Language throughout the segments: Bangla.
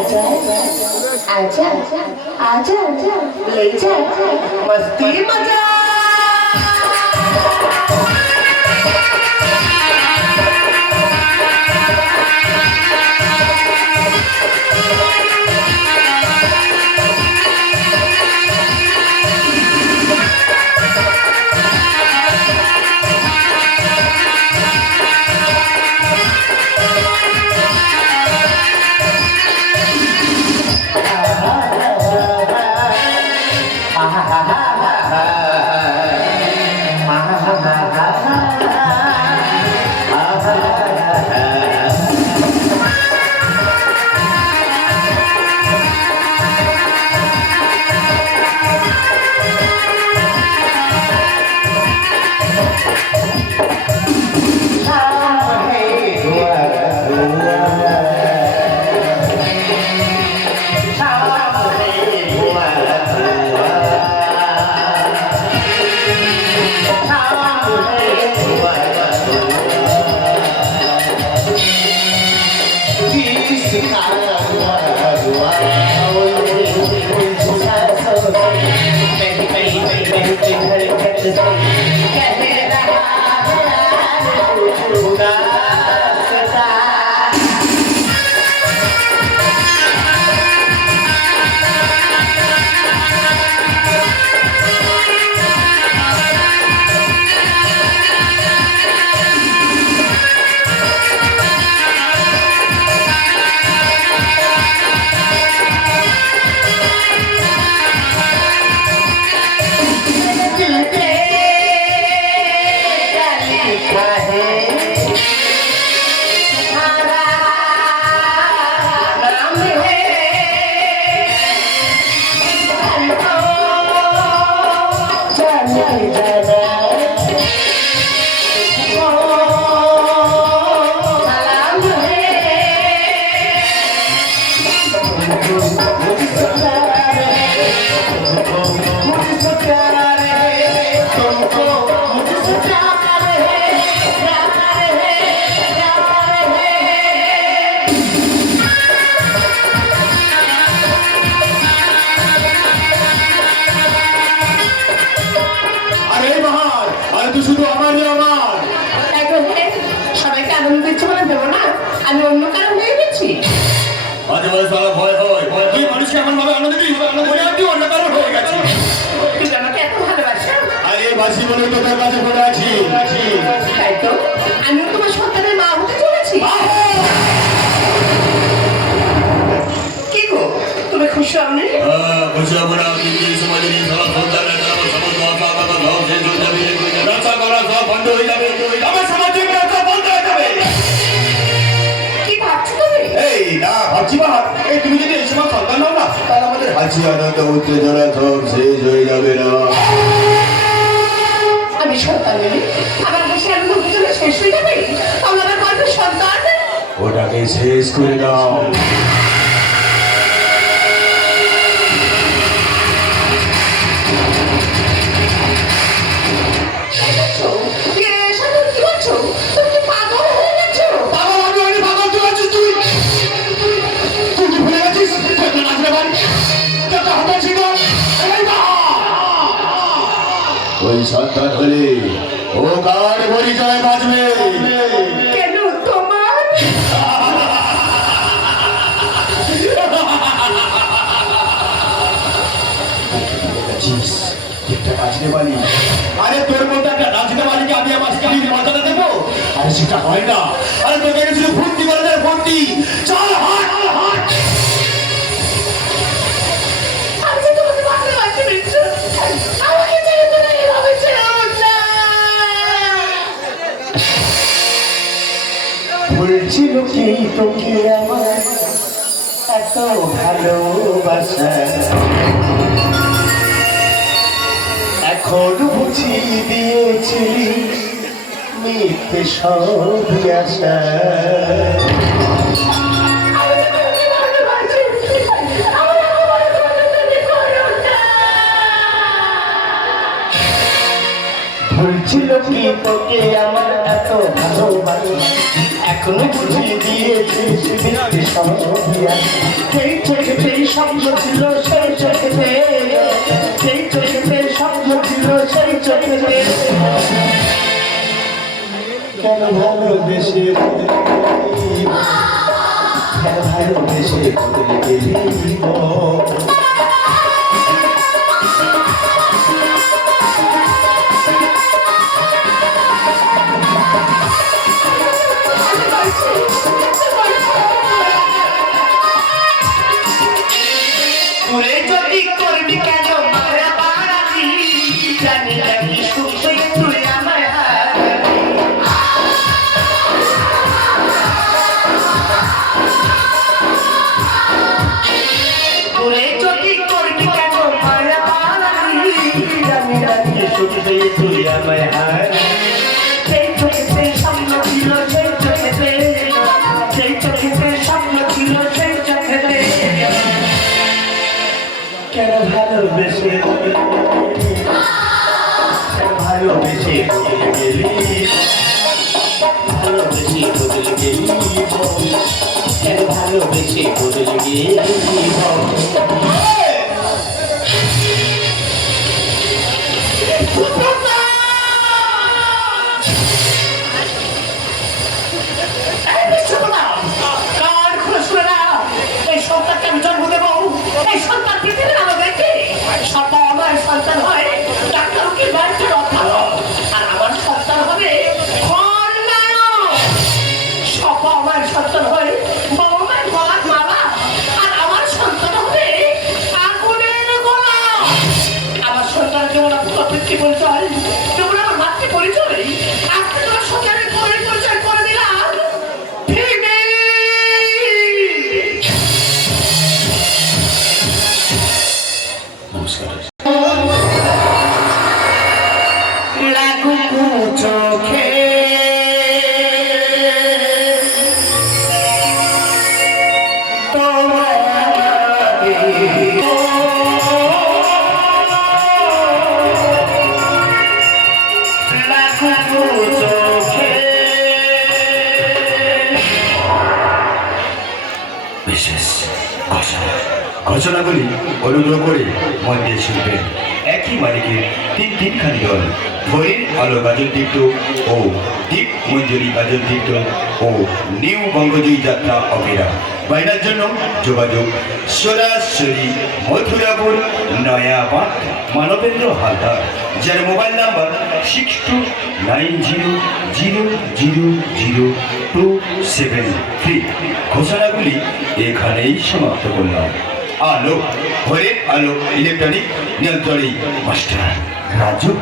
आजा आजा ले जा मस्ती मजा ওটাকে শেষ করে দাও। ওই সন্তান হলে ও কার পরিচয় বাঁচবে? কেন তোমার আরে তোর মতো একটা নাচতে পারিকে আমি আমার স্ত্রীর মর্যাদা দেবো? আরে সেটা হয় না। আরে তোকে শুধু ভর্তি করে দেয় ভর্তি। চল হাট হাট। ভুলছিল কি তোকে আমার এত ভালোবাসা, এখন বুঝি দিয়েছি মিথ্যে সব আশা। ভুলছিল কি তোকে আমার এত ভালোবাসা, এখনো বুঝিয়ে দিয়েছিস মিথ্যে সব সেই চোখেতে স্বপ্ন ছিল সেই চোখেতে সেই চোখেতে স্বপ্ন ছিল সেই চোখেতে কেন ভালোবেসে কেন ভালোবেসে বদলে গেলি তোরে যদি করবি কেন মারা বাড়াবি জানি জানি সুখে তুই আমার তোরে যদি করবি কেন মারা বাড়াবি জানি জানি সুখে তুই আমার সেই চোখেতে স্বপ্ন ছিল সেই চোখেতে সেই চোখেতে স্বপ্ন ছিল সেই চোখেতে কেন ভালোবেসে ভালোবেসে বদলে গেলি ভালোবেসে বদলে গেলি কেন ভালোবেসে বদলে গেলি সন্তান হয় ডাক্তার কি বাচ্চার অভাব আর আমার সন্তান হবে সব আমার সন্তান হয় বাবা মায়ের গলার মালা আর আমার সন্তান হবে আগুনের গোলা আমার সন্তান যেমন আপনার পিতৃ পরিচয় যেমন আমার মাতৃ পরিচয় আজকে তোমার সন্তানের পরিচয় করে দিলাম নমস্কার চোখে বিশেষ ঘোষণাগুলি অনুগ্রহ করে মন দিয়ে শুনবেন। একই মালিকের তিনখানি দল ভোরের আলো গাজন তীর্থ ও দীপ মঞ্জুরি গাজন তীর্থ ও নিউ বঙ্গজয়ী যাত্রা অপেরা বাইনার জন্য যোগাযোগ সরাসরি মথুরাপুর নয়াবাদ মানবেন্দ্র হালদার, যার মোবাইল নাম্বার 6290000273। ঘোষণাগুলি এখানেই সমাপ্ত করলাম। আলো ভোরের আলো ইলেকট্রনিক নিয়ন্ত্রণী মাস্টার রাজু।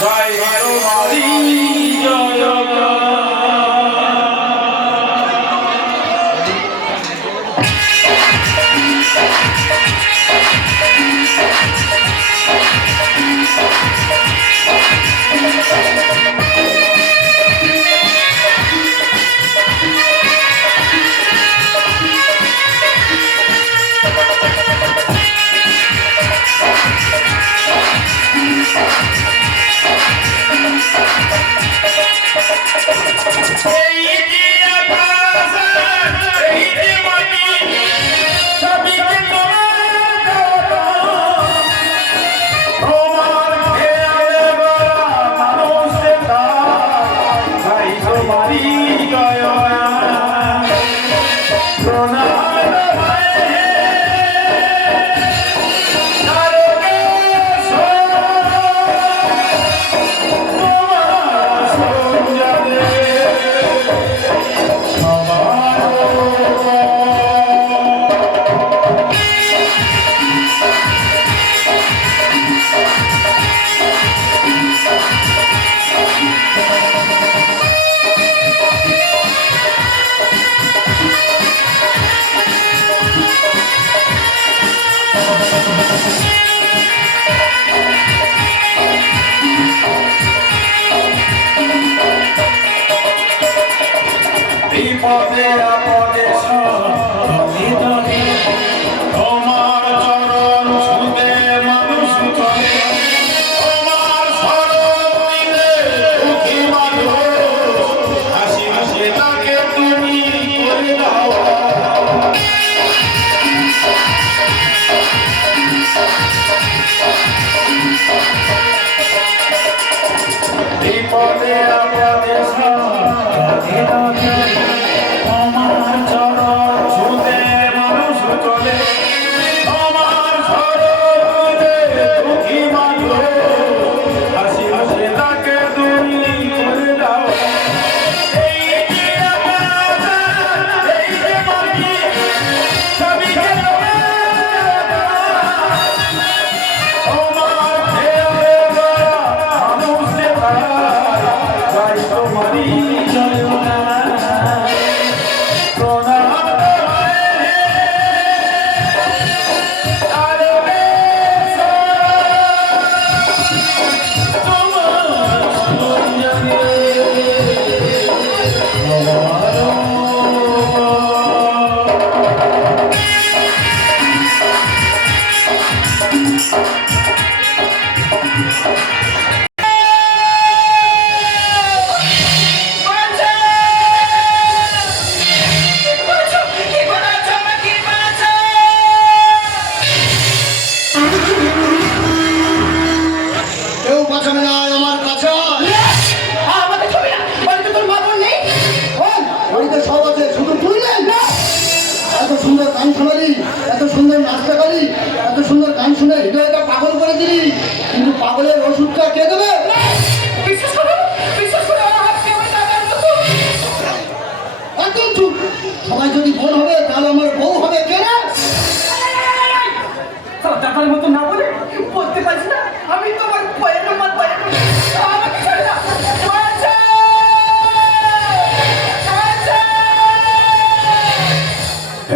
জয় সুন্দর গান শোনালি, এত সুন্দর নাচতে পারি, এত সুন্দর গান শুনে হৃদয়টা পাগল করে দিলি, কিন্তু পাগলের ওষুধটা কে দেবে? বিশ্বাস করো আমার প্রেমের দাদার মতো। একদম চুপ। সবাই যদি বোন হবে তাহলে আমার বউ হবে কে রে? দাদার মতো না বলে বলতে পারছি না, আমি তোমার পয়ের নম্বর আমাকে ছেড়ে দাও।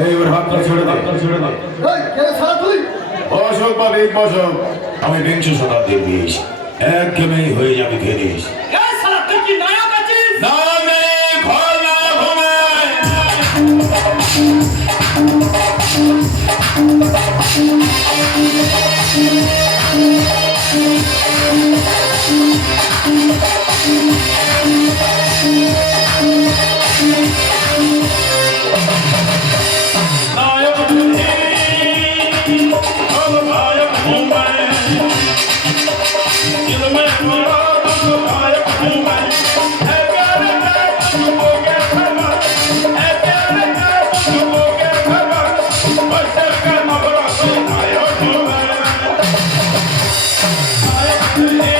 এই ওর হাতটা ছেড়ে দে, ছেড়ে দে। এই, কে রে শালা তুই? বসক বা বিগ বসক, আমি বিংশ শতাব্দীর বিষ, একঘেয়েমি হয়ে যাবে ফেরিস। এই শালা তুই কি নায়ক আছিস? নামে ঘর না ঘুমায়। নায়ক তুমি, নায়ক ঘুমায়। दिल में मोरा तो नायक हूँ मैं, है प्यारे का तुझको क्या खबर, है प्यारे का तुझको क्या खबर, बच्चे का नवरा तो नायक हूँ मैं। नायक तुझे,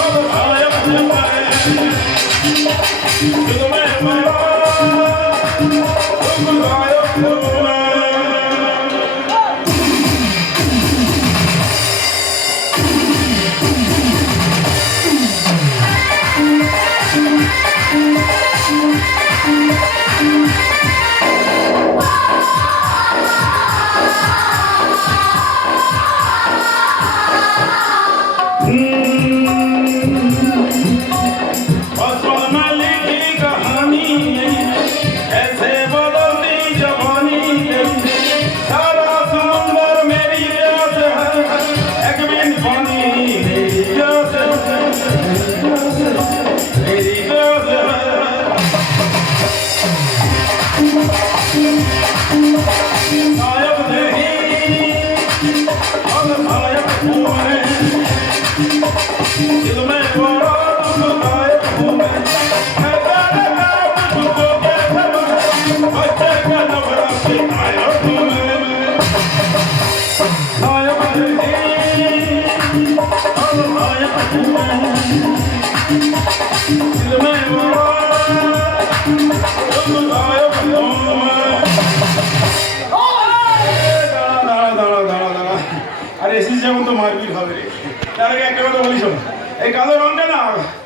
अब नायक हूँ मैं, दिल में मोरा तो नायक हूँ मैं। আরে এসিস যেমন তো মারপিট হবে রে। তার আগে একটা কথা বলি শোন, এই কালো রঙটা না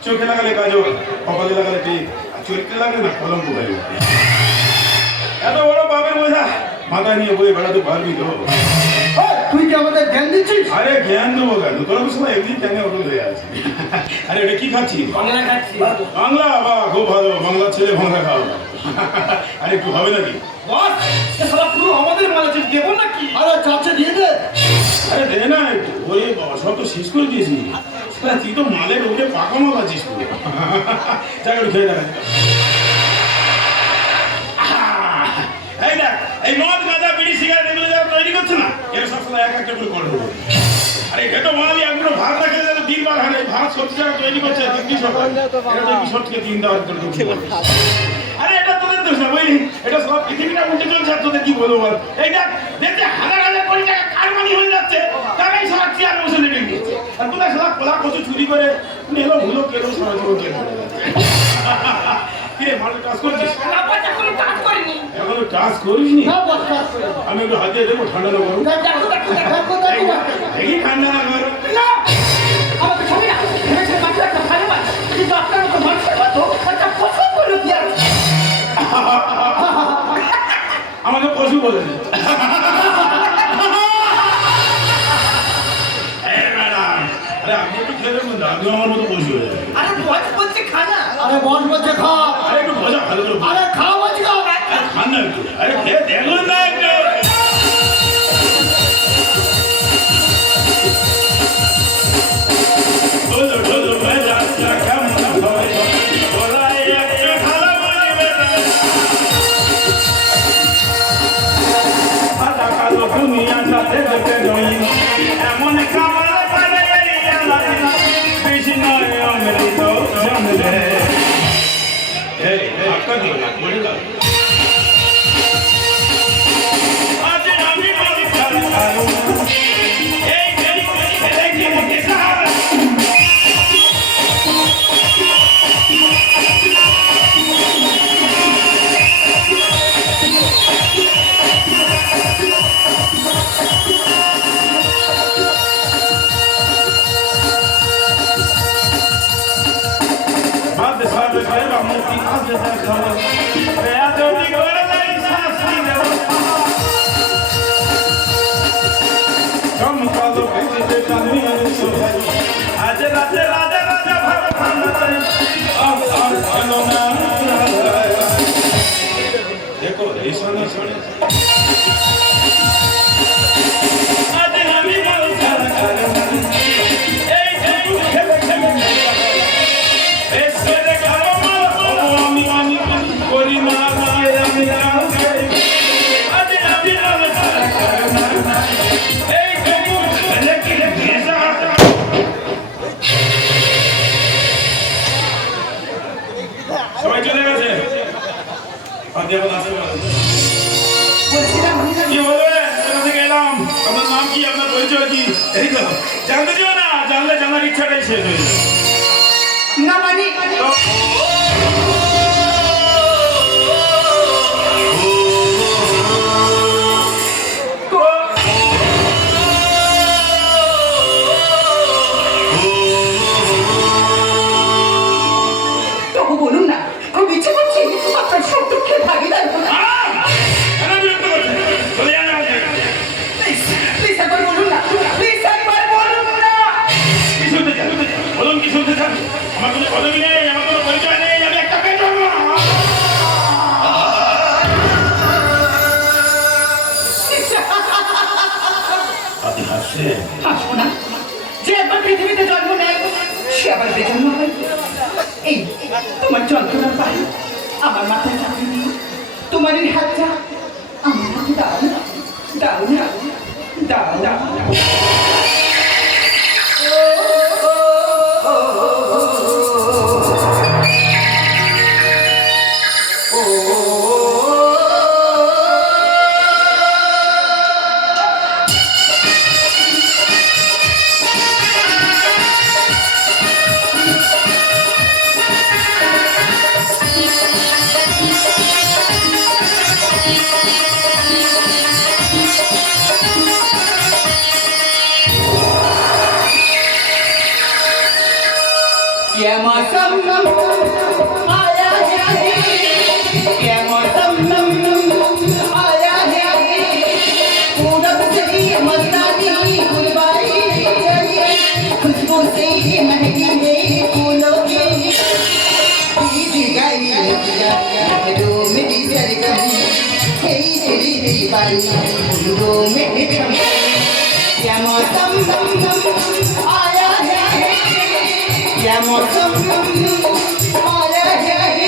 চোখে লাগালে কাজল, কপালে লাগালে টিপ, আর চরিত্রে লাগলে না কলম কোথায়। এত বড় বাপের বোঝা মাথায় নিয়ে বয়ে বেড়াতে পারবি তো? এই, তুই কি আমাদের জ্ঞান দিচ্ছিস? আরে জ্ঞান দেবো কেন, তোরা তো সময় এমনি জ্ঞানে অটল হয়ে আছে। আরে এটা কি খাচ্ছি? বাংলা খাচ্ছি। বাংলা? বাহ, খুব ভালো, বাংলার ছেলে বাংলা খাও। আরে একটু হবে নাকি? বস, এ শালা পুরো আমাদের মাঝে দেবো নাকি? আরে চাচা দিয়ে দে। আরে দে না একটু, ওরে বাবা সব তো শেষ করে দিয়েছি। তুই তো মালের উপরে পাকা মাল আছিস পুরো। যাক একটু খেয়ে দেখা। এই দেখ, এই মদ গাঁজা বিড়ি সিগারেট এগুলো যারা তৈরি করছে না, এরা সবসময় এক একটা করে করে দেবো। আরে এটা বাঙালি একগুলো ভাত রাখে যাতে 3 বার হয়, ভাত সবজি যারা তৈরি করছে জিজ্ঞেস হবে এটা তো কি সবথেকে 3 বার করে দেবো। আরে এটা তোদের দোষ না বুঝলি, এটা সব পৃথিবীটা উল্টে চলছে, আর তোদের কি বলবো বল। এই দেখ, দেখতে হাজার হাজার কোটি টাকা কারমানি হয়ে যাচ্ছে, তারাই সব চেয়ার বসে লেগে দিচ্ছে, আর কোথায় সব কোলা কচু চুরি করে নেলো ভুলো কেলো সারা জীবন কেলো। কিরে মাল কাজ করছিস? না বাচ্চা কোনো কাজ করিনি। এখনো কাজ করিসনি? না বস, কাজ করে। আমি একটু হাত দিয়ে দেবো, ঠান্ডা না গরম? দেখো, দেখো, দেখো। দেখি ঠান্ডা না গরম? না, আমাকে ছবি না ভেবেছে বাচ্চা একটা ভালো মানুষ, কিন্তু আপনার মতো মানুষের মতো একটা পছন্দ করলো কি আর? আমাকে পশু বলেছে। আরে আপনি একটু খেয়ে দেখুন না, আপনি আমার মতো পশু হয়ে যাবে। আরে বস বলছে খানা। আরে বস বলছে খা। আরে একটু মজা ভালো করে আরে খা বলছি খা। আরে খান না একটু, আরে খেয়ে দেখুন না একটু। ঢোলো ঢোলো মেজাজটা কেমন হয়, ওরাই একটু ভালো বলবে না। সাদা কালো দুনিয়াটাতে দেখে নই, এমন কামাল করে এই এলাকা, বেশি নয় অমৃত জমলে। এই, আপনার দিন না, বলে দাও। রাজা রাজা রাজা ভালো ভালো আর ভালো না দেখো এই শোনো শোনো আজ আমি বল খেলা খেলা এই খেলা খেলা এসে দেখাবো আমি আমি করি না আমি আজ আমি বল খেলা খেলা এই খেলা খেলা ভেজা সবাই চলে গেছে কি বলবে কোথা থেকে এলাম আপনার নাম কি আপনার পরিচয় কি এই তো জানতে চাও না জানলে জানার ইচ্ছাটাই শেষ হয়ে যায় না মানে তবু বলুন না খুব ইচ্ছে করছে আপনার সব দুঃখের ভাগিদার হতে। কেন বিরক্ত করছে চলে যান প্লিজ প্লিজ একবার বলুন না প্লিজ একবার বলুন না। কি শুনতে চান বলুন কি শুনতে চান আমার কোনো পদবি নেই আমার কোনো পরিচয় নেই আমি একটা পেট আপনি হাসছেন হাসবো না যে একবার পৃথিবীতে জন্ম নেয় সে আবার বেজন্ম হয়। এই তোমার যন্ত্রণার পায়ে আমার মাথায় চাকরি দিয়ে তোমার এই হাতটা আমার হাতে দাও না দাও না দাও দাও ये मौसम आया है ये मौसम आया है पूरब से मस्तानी गुलबाई चली खुशबू से महकी है फूलों की बीज गई महरों में सरगम है तेरी दीवानी फूलों में थम ये मौसम आया है ये मौसम आया है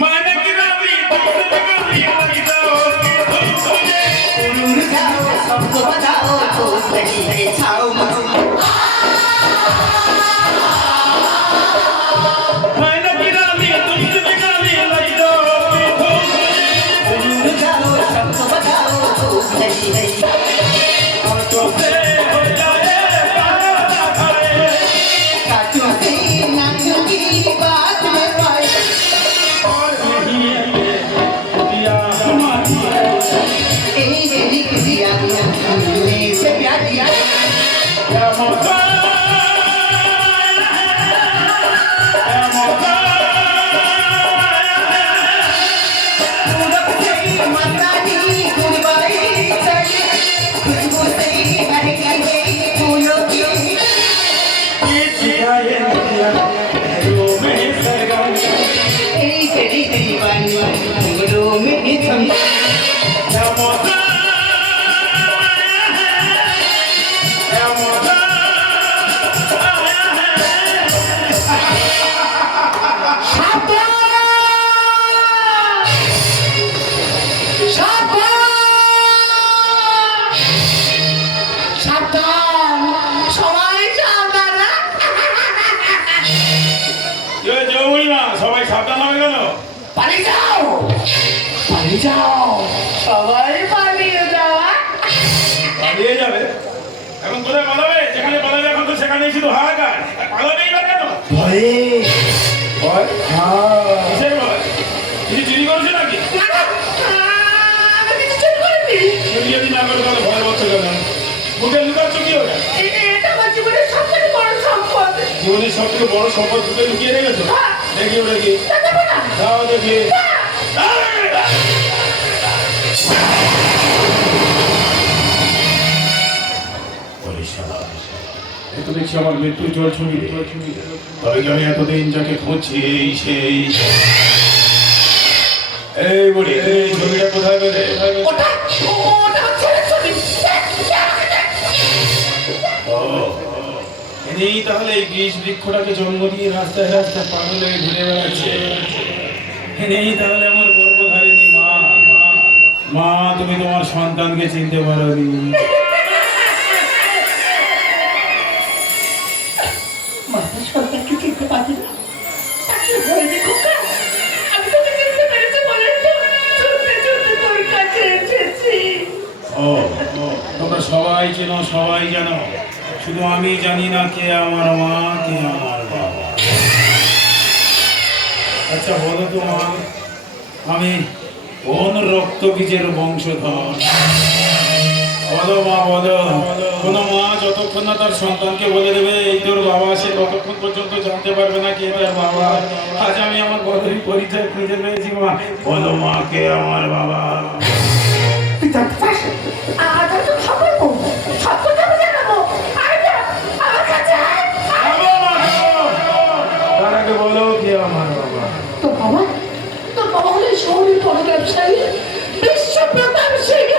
मन की रावी सबको बताओ तो सही है छाओ मन की रावी तुझसे निकाली लाई दो सबको बताओ तो सही है तो से हो जाए काटों से नाचों की बात में पाए और नहीं दिया हमारी लिख दिया तुमने से प्यार किया क्या मौका पूरब से मस्तानी गुलबाई चली खुशबू से महकी है फूलों की सिखाए दिया रो में सरगम तेरी दीवानी उंगलों में थम क्या मौका क्या मौका সাবধান সবাই সাবধান জৌড়ি না সবাই সাবধান হবে কেন পালিয়ে যাও পালিয়ে যাও সবাই পালিয়ে যাওয়া পালিয়ে যাবে এখন কোথায় পালাবে যেখানে পালাবে এখন তো সেখানেই শুধু হাহাকার পালাবেই বা কেন ভয়ে ভয় কিসের ভয় কিছু চুরি করছে নাকি আমি কিছু চুরি করিনি বিয়ে দিন না করে তাহলে ভয় হচ্ছে কেন? বুকে লুকাচ্ছ কি ওটা? এটা আমার জীবনের সবথেকে বড় সম্পদ। জীবনের সব থেকে বড় সম্পদ বুকে লুকিয়ে রেখেছো? দেখি ওটা কি? দেখাবো না। দাও দেখি। এত দেখছি আমার মৃত্যুর জল ছবি, তবে কি আমি এতদিন যাকে খুঁজছি এই সেই এই বুড়ি, এই ছবিটা কোথায় পেলে? ওটা আমার ছেলের ছবি। ও, ইনিই তাহলে এই বীজ বৃক্ষটাকে জন্ম দিয়ে রাস্তায় রাস্তায় পাগল হয়ে ঘুরে বেড়াচ্ছে। ইনিই তাহলে আমার গর্ভধারিণী মা। মা, তুমি তোমার সন্তানকে চিনতে পারোনি। মাথা সরকারকে চিনতে পারছি না। তাকে বলবি খোকা, আমি তোকে চিনতে পেরেছি বলে তো ছুটতে ছুটতে তোর কাছে এসেছি। ও, তোমরা সবাই চেনো, সবাই জানো, শুধু আমি জানি না কে আমার মা, কে আমার বাবা। আচ্ছা বলো তো মা, আমি কোন রক্ত বীজের বংশধর? বলো মা, বলো। কোনো মা যতক্ষণ না তার সন্তানকে বলে দেবে এই তোর বাবা, সে ততক্ষণ পর্যন্ত জানতে পারবে না কে তার বাবা। আজ আমি আমার বদলি পরিচয় খুঁজে পেয়েছি মা। বলো মা, কে আমার বাবা? তুই জানতে চাস? আজ আমি তোকে সব বলবো, সব কথা আমি জানাবো। আয় না, আমার কাছে আয়। তার আগে বলো কে আমার বাবা? তোর বাবা? তোর বাবা হলো এই শহরের বড় ব্যবসায়ী, বিশ্ব প্রতাপ সিংহ।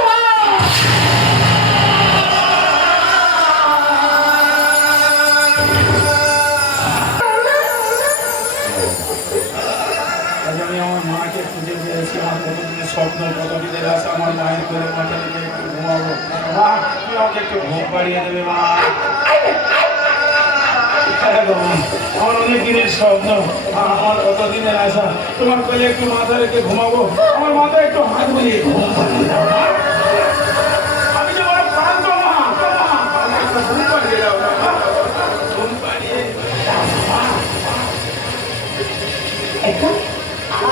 আজ আমি আমার মাকে খুঁজে পেয়েছি। আমার কতদিনের স্বপ্ন, কতদিনের আশা, আমার মায়ের করে মাঠে রেখে একটু ঘুমাবো। মা, তুমি আমাকে একটু ঘুম পাড়িয়ে দেবে মা। হ্যাঁ গো মা, আমার অনেক দিনের স্বপ্ন, আমার কতদিনের আশা, তোমার কোলে একটু মাথা রেখে ঘুমাবো। আমার মাথা একটু হাত বুলিয়ে ঘুম পাড়িয়ে দাও মা। আমি যে বড় ক্লান্ত মা, আমাকে একটু ঘুম পাড়িয়ে দাও না, মা। ঘুম পাড়িয়ে এখন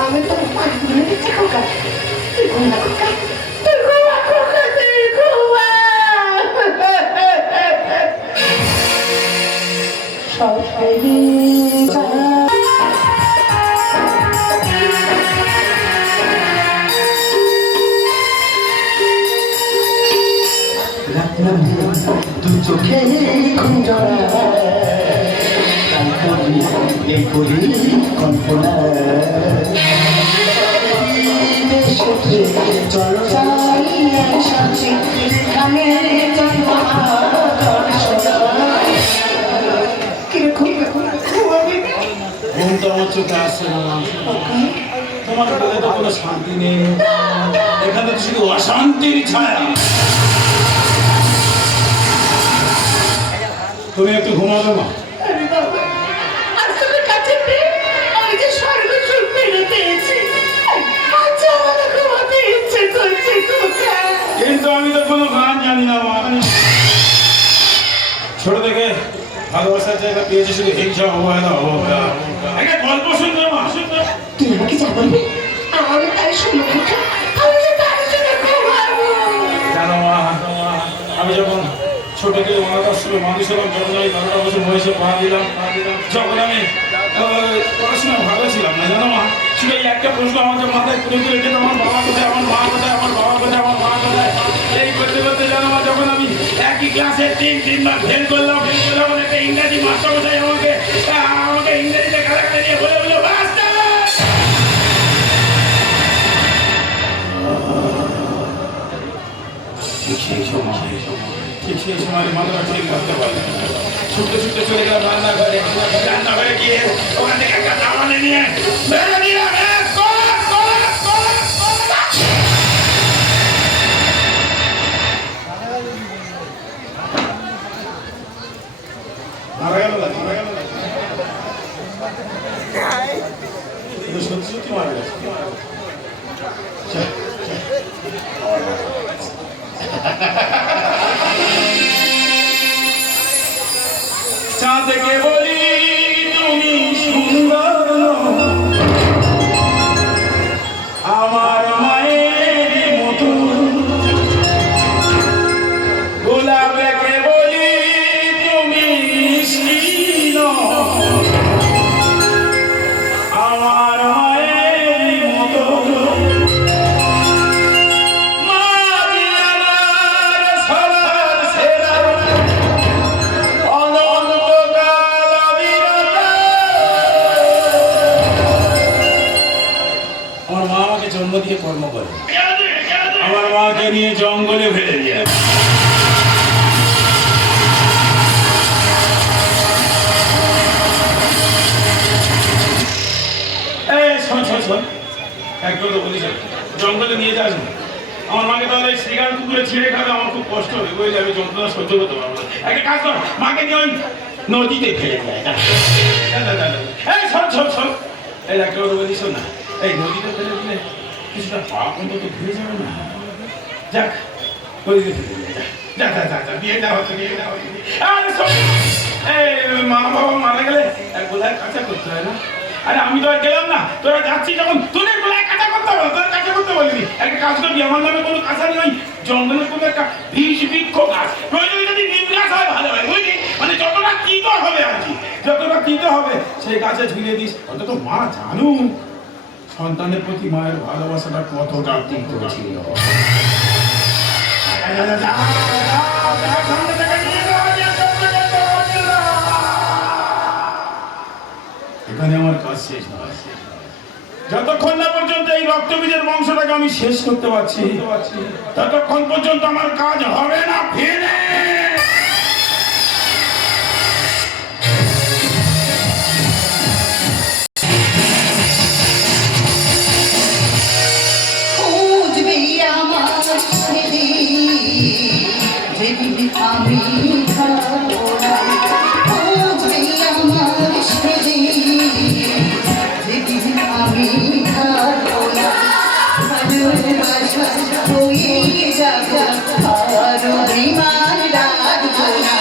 আমি তোকে পানি তুলে দিচ্ছি খোকা। তুই ঘুমা খোকা, তুই ঘুমা খোকা, তুই ঘুমা। সব পেরিয়ে যায়। রাখলাম দু চোখে ঘুম জড়া, এই করি কল্পনা। চলো যাই একসাথে, যেখানে ঘুম তো আমার চোখে আসছে না। তোমার বলে তো কোনো শান্তি নেই, এখানে তো শুধু অশান্তির ছায়া। তুমি একটু ঘুমাবে মা। আরে বাবা, আজ তোদের কাছে পেয়ে আমি যে স্বর্গ সুখ ফিরে পেয়েছি। আজ আমাকে ঘুমাতে ইচ্ছে করছে খোকা। কিন্তু আমি তো কোনো গান জানি না মা। ছোট থেকে ভালোবাসার জায়গা পেয়েছি শুধু হিংসা, অবহেলা, অবহেলা। একটা গল্প শুনবে মা, শুনবে? তুই আমাকে যা বলবি আমি তাই শুনবো খোকা। আমি যে তাই শুনে ঘুমাবো। জানো মা, আমি যখন ছোট থেকে অনাথাশ্রমে মানুষ হলাম, যখন আমি 12 বছর বয়সে পা দিলাম, যখন আমি পড়াশোনা ভালো ছিলাম না, জানো মা, শুধু এই একটা প্রশ্ন আমাকে মাথায় তুলে তুলে যেত, আমার বাবা কোথায়, আমার মা কোথায়, আমার বাবা কোথায়, আমার মা কোথায়। এই করতে করতে জানো মা, যখন আমি একই ক্লাসে 3বার ফেল করলাম, তখন একটা ইংরাজি মাস্টার কোথায় আমাকে ইংরেজিতে গালাগালি দিয়ে বলে বলে মাস্টার। ঠিক সেই সময় মাথাটা ঠিক করতে পারলাম না। ছুটতে ছুটতে চলে গেলাম রান্নাঘরে। রান্নাঘরে গিয়ে ওখান থেকে একটা দাওয়ানে নিয়ে বেরো দিলাম। মারা গেল না, মারা গেল না। সত্যি সত্যি মারা গেছে। চাঁদকে বলি তুমি সুন্দর, আমার মায়ের মতো। জন্ম দিয়ে কর্ম করে। আমার মাকে নিয়ে জঙ্গলে ফেলে যায়। জঙ্গলে নিয়ে যাস না, আমার মাকে তাহলে শ্রীগান কুকুরে ছিঁড়ে খাবে, আমার খুব কষ্ট হবে, বুঝলি? আমি যন্ত্রণা সহ্য করতে পারবো না। একটা কাজ কর, মাকে নিয়ে ওই নদীতে ফেলে যায়। এই শোন শোন শোন, এই একটা কথা বলি, শোন না, এই নদীতে ফেলে দিলে কিছুটা পাপ অন্তত ধুয়ে যাবে না? যাক, নদীতে ফেলে যায়, যা যা যা যা, বিয়ে দেওয়া হচ্ছে, বিয়ে দেওয়া হচ্ছে। আরে শোন, এই মা বাবা মারা গেলে এক বোধহয় কাঁচা করতে হয় না? আরে আমি তো আর গেলাম না, তোরা যাচ্ছি যখন তোদের গোলায় কাঁচা করতে হবে, তোদের কাঁচা করতে বলিনি। একটা কাজ করবি, আমার নামে কোনো কাঁচা নেই, ওই জঙ্গলের কোনো একটা বীজ বৃক্ষ গাছ, প্রয়োজনে যদি নিম গাছ হয় ভালো হয়, বুঝলি? মানে যতটা তিতো হবে আর কি, যতটা তিতো হবে সেই গাছে ঝুলিয়ে দিস, অন্তত মা জানুক সন্তানের প্রতি মায়ের ভালোবাসাটা কতটা তিতো ছিল। এখানে আমার কাজ শেষ নয়, যতক্ষণ না পর্যন্ত এই রক্তবীজের বংশটাকে আমি শেষ করতে পারছি, ততক্ষণ পর্যন্ত আমার কাজ হবে না। ফিরে খুঁজবি আমার সেদিন যেদিন আমি থাকবো না, খুঁজবি আমার সেদিন যেদিন আমি থাকবো না, ভালোবাসা হয়ে যাবো আর অভিমান রাখবো না,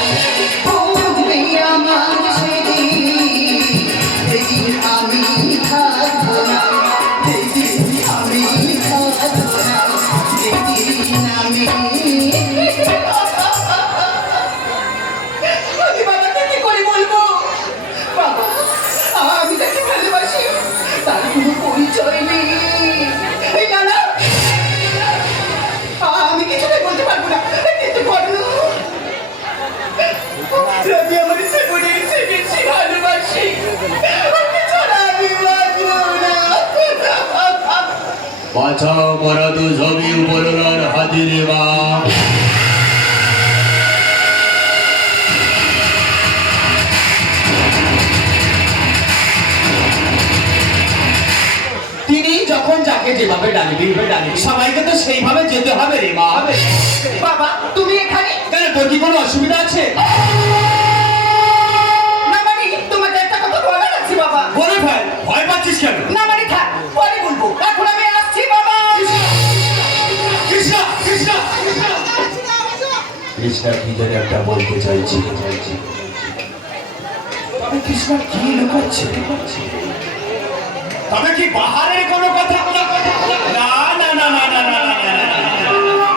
খুঁজবি আমার সেদিন যেদিন আমি থাকবো না, যেদিন আমি থাকবো না, যেদিন আমি বাবাকে কি করে বলবো? বাবা, আমি তাকে ভালোবাসি, তার কোনো পরিচয় নেই। এই না না, আমি কিছুটাই বলতে পারবো না, কিন্তু বলো আমি আমার জীবনের চেয়ে বেশি ভালোবাসি, ওকে ছাড়া আমি বাঁচবো না। বাঁচাও করা তো সবই উপরলার হাতে রে মা। তিনি যখন যাকে যেভাবে ডাকবি সবাইকে তো সেইভাবে যেতে হবে রে মা। বাবা, তুমি এখানে? কেন, তোর কি কোনো অসুবিধা আছে? না মানে তোমাকে একটা কথা বলার আছে বাবা। বলে ফেল, ভয় পাচ্ছিস কেন? না মানে থাক, পরে বলবো, এখন আমি আসছি বাবা। কৃষ্ণ কৃষ্ণ কৃষ্ণ কি যেন একটা বলতে চাইছি, তবে কৃষ্ণ কি লুকাচ্ছে? তবে কি বাহারের কোনো কথা? না না না না না না না না।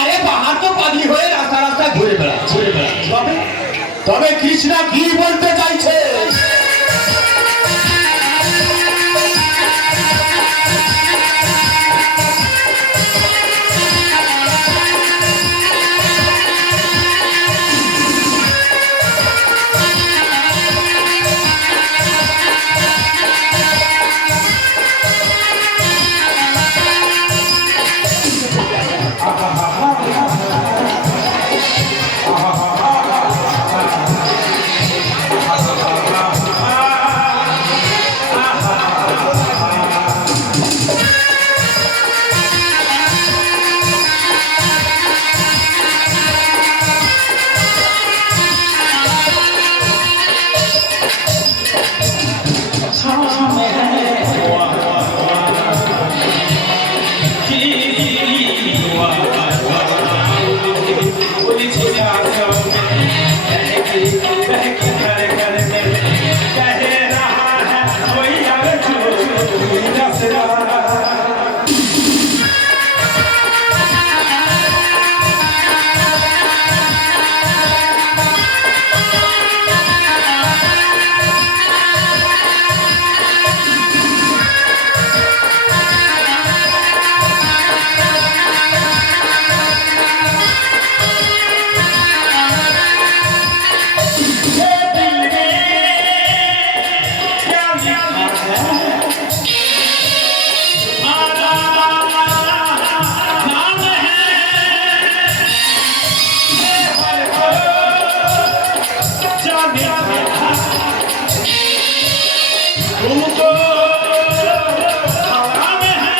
আরে বাহার তো পাগলি হয়ে রাস্তা রাস্তায় ঘুরে বেড়াচ্ছে। তবে কৃষ্ণ কি বলতে চাইছে? तुमको आराम है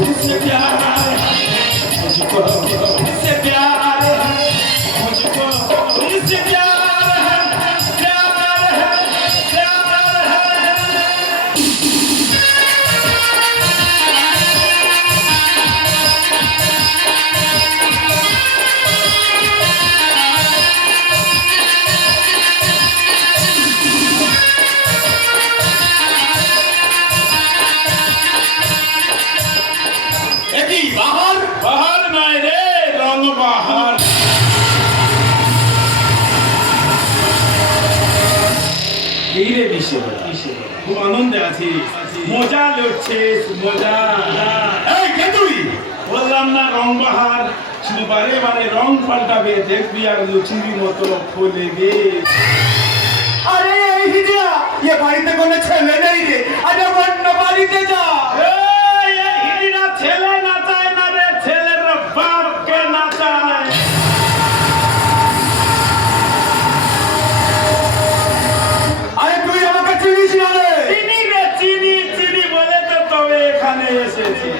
मुझसे प्यार मुझको मुझसे प्यार मुझको मुझसे प्यार है प्यार है प्यार है একই বাহার বাহার নয় রে রং বাহার এই রে বিষয় খুব আনন্দে আছিস মজা লড়ছিস মজা এই কে তুই বললাম না রং বাহার শুধু বারে বারে রং পাল্টাবে দেখবি আর লুচির মতো ফুলে গে আরে এই হিজা এ বাড়িতে কোনো ছেলে নেই রে আরে অন্য বাড়িতে যা এই হিদিরা ছেলে নাচায় না রে ছেলের বাপকে নাচায় আরে তুই আমাকে চিনিস না রে চিনি রে চিনি চিনি বলে তো তবে এখানে এসেছি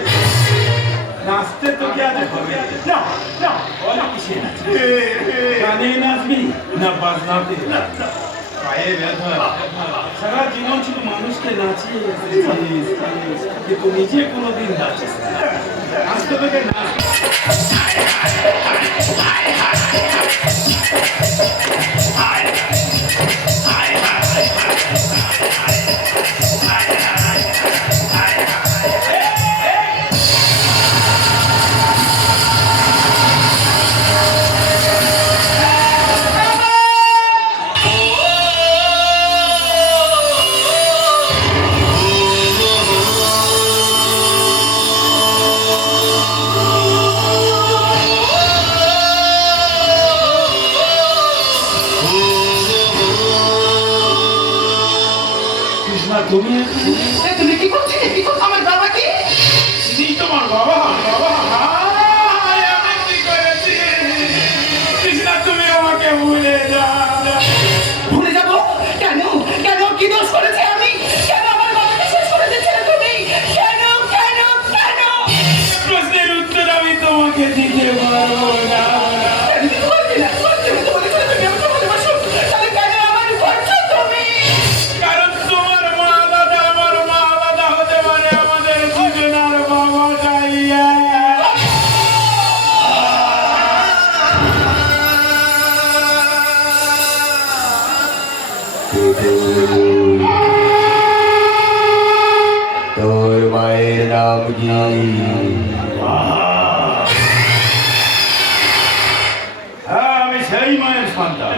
নাচতে তো কি আজ হবে না না বলে কিসে নাচবি গানে নাচবি না বাজনাতে পায়ে ব্যথা সারা জীবন শুধু মানুষকে নাচিয়ে এসেছিস, কিন্তু নিজে কোনোদিন নাচিস না। নাচতে তোকে নাচ কৃষ্ণা তুমি তুমি কি করছো আমার বাবা কি তুমি তোমার বাবা বাবা হায়, আমি কি করেছি কৃষ্ণা তুমি আমাকে ভুলে যাও ভুলে যাবো কেন কেন কি দোষ করেছে আমি কেন আমার বাবাকে শেষ করে দিচ্ছিলে তুমি কেন কেন কেন প্রশ্নের উত্তর আমি তোমাকে দিতে পারবো না তুমি তো বলছি না তুমি তো বলেছিলে তুমি আমাকে ভালোবাসো তাহলে কেন আমার করছো তুমি কারণ তোমার মা আলাদা আমার মা আলাদা হতে পারে আমাদের দুজনের বাবাটাই এক। তোর মায়ের নাম কি হ্যাঁ আমি সেই মায়ের সন্তান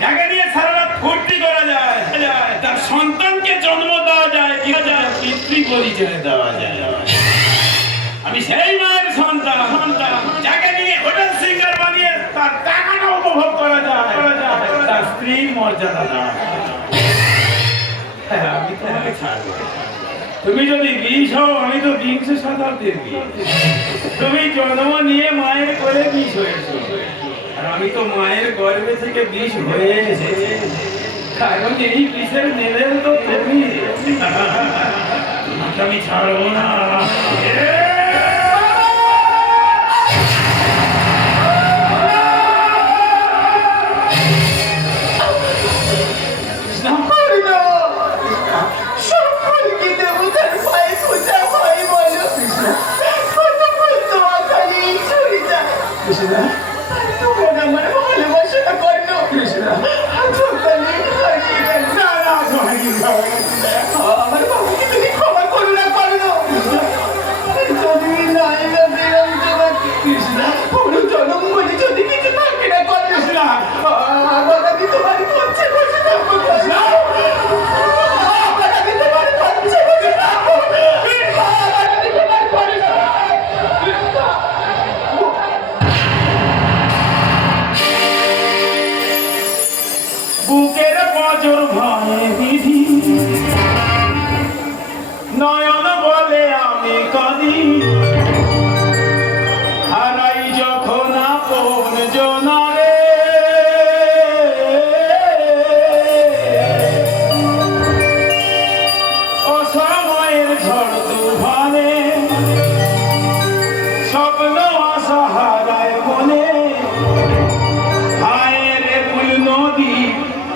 যাকে নিয়ে সারা রাত ফুর্তি করা যায় তার সন্তানকে জন্ম দেওয়া যায় কি যায় পিতৃ পরিচয় দেওয়া যায় আমি সেই মায়ের সন্তান যাকে নিয়ে হোটেল সিঙ্গার বানিয়ে তার টাকাটা উপভোগ করা যায় তার স্ত্রীর মর্যাদা দেওয়া যায়। হ্যাঁ, আমি তোমাকে ছাড়বো তুমি যদি বিষ হও আমি তো বিংশ শতাব্দীর বিষ তুমি জন্ম নিয়ে মায়ের কোলে বিষ হয়েছো আর আমি তো মায়ের গর্ভে থেকে বিষ হয়ে এসেছি কারণ এই বিষের নেবেন তো তুমি তোমাকে আমি ছাড়বো না সকলকে দেবতার পায়ে পূজা হয় বলো কতক্ষণ তোমার খালি ছুরি যায় তোমার আমার ভালোবাসাটা করল সকালে হারিয়ে গেল আমার বাবাকে তুমি ক্ষমা করো না করো যদি নাই না দিলাম তোমাকে পুরো জনম বলে যদি কিছু থাকে না করো আবার আমি তোমার পক্ষে বসে থাকবো আবার আমি তোমার পক্ষে বসে থাকবো আবার আমি তোমার পরে বুকের বজর ভয়ে বিধি নয়ন বলে আমি কাঁদি হারাই যখন আপন জনারে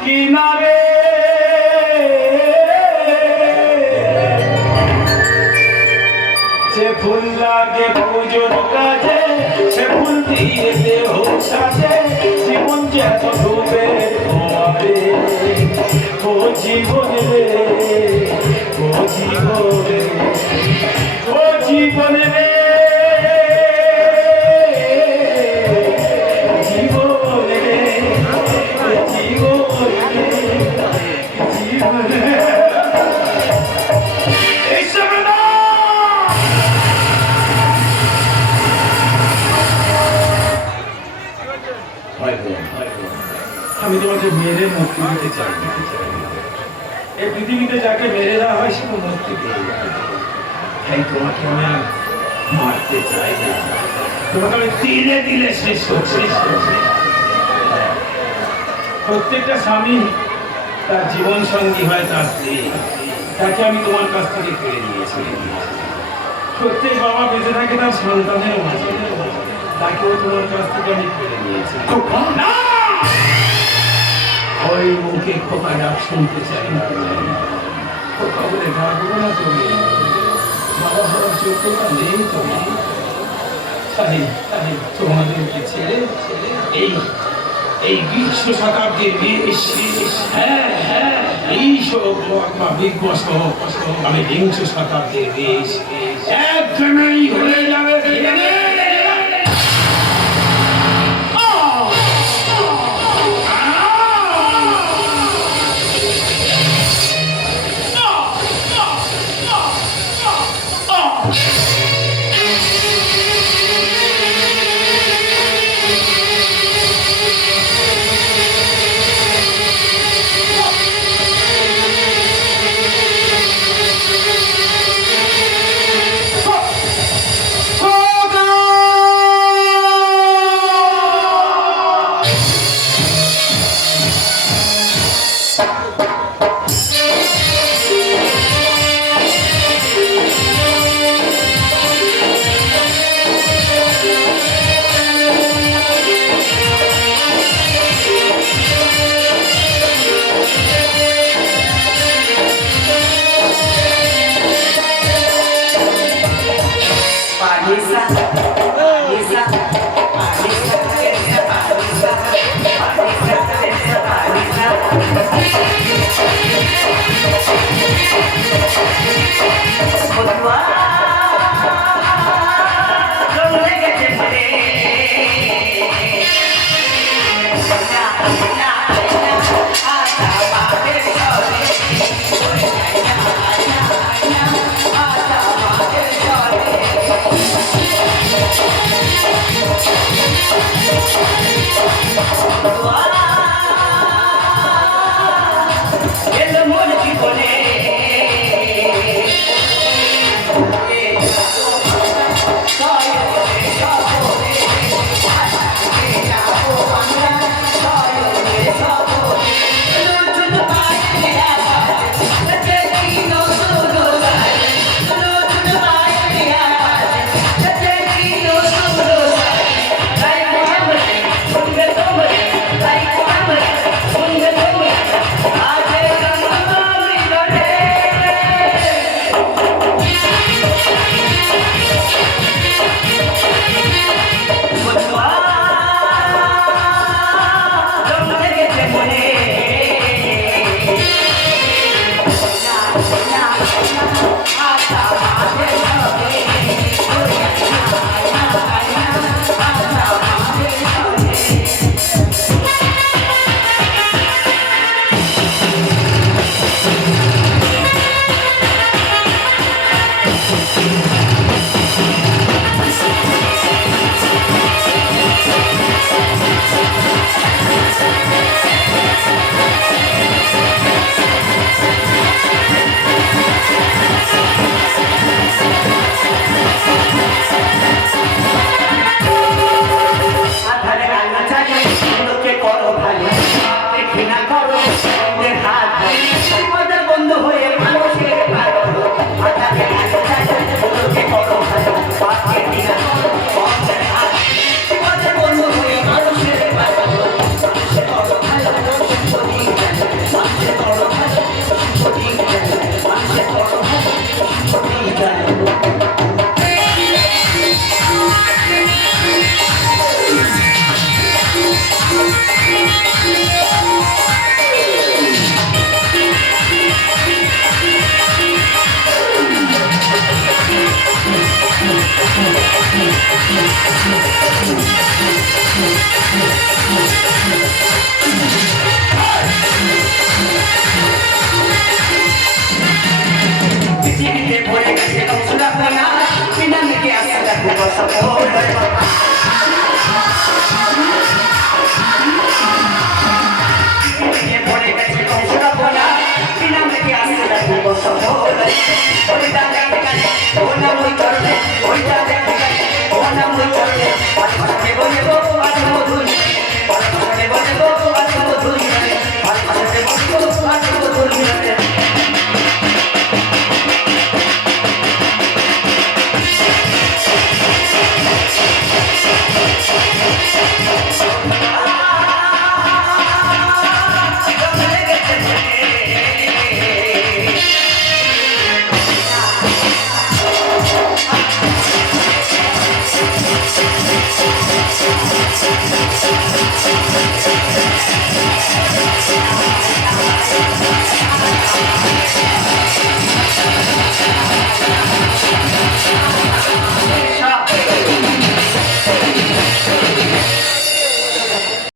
কিনারে যে ফুল লাগে পুজোর কাজে সে ফুল দিয়ে দেহ সাজে জীবন যেত ডুবে তোমারে ও জীবন রে ও জীবন রে ও জীবন রে জীবন রে জীবন রে জীবন রে আমি তোমাকে মেরে মুক্তি দিতে চাই এই পৃথিবীতে যাকে মেরে দেওয়া হয় সে মুক্তি পেয়ে যায় তাই তোমাকে আমি আর মারতে চাই না তোমাকে আমি দিলে দিলে শেষ করছি প্রত্যেকটা স্বামী তার জীবন সঙ্গী হয় তার স্ত্রী তাকে আমি তোমার কাছ থেকে কেড়ে নিয়েছি প্রত্যেক বাবা বেঁচে থাকে তার সন্তানের মাঝে তাকেও তোমার কাছ থেকে আমি কেড়ে নিয়েছি না ওই মুখে খোকা ডাক শুনতে চাই না খোকা বলে ডাকবো না তুমি বাবা হওয়ার যোগ্যতা নেই তোমার তাই তোমাদেরকে ছেড়ে এই 20 শতাব্দীর হ্যাঁ এই বিগ বস আমি 20 শতাব্দীর দেশ একজনেই হয়ে যাবে Lisa.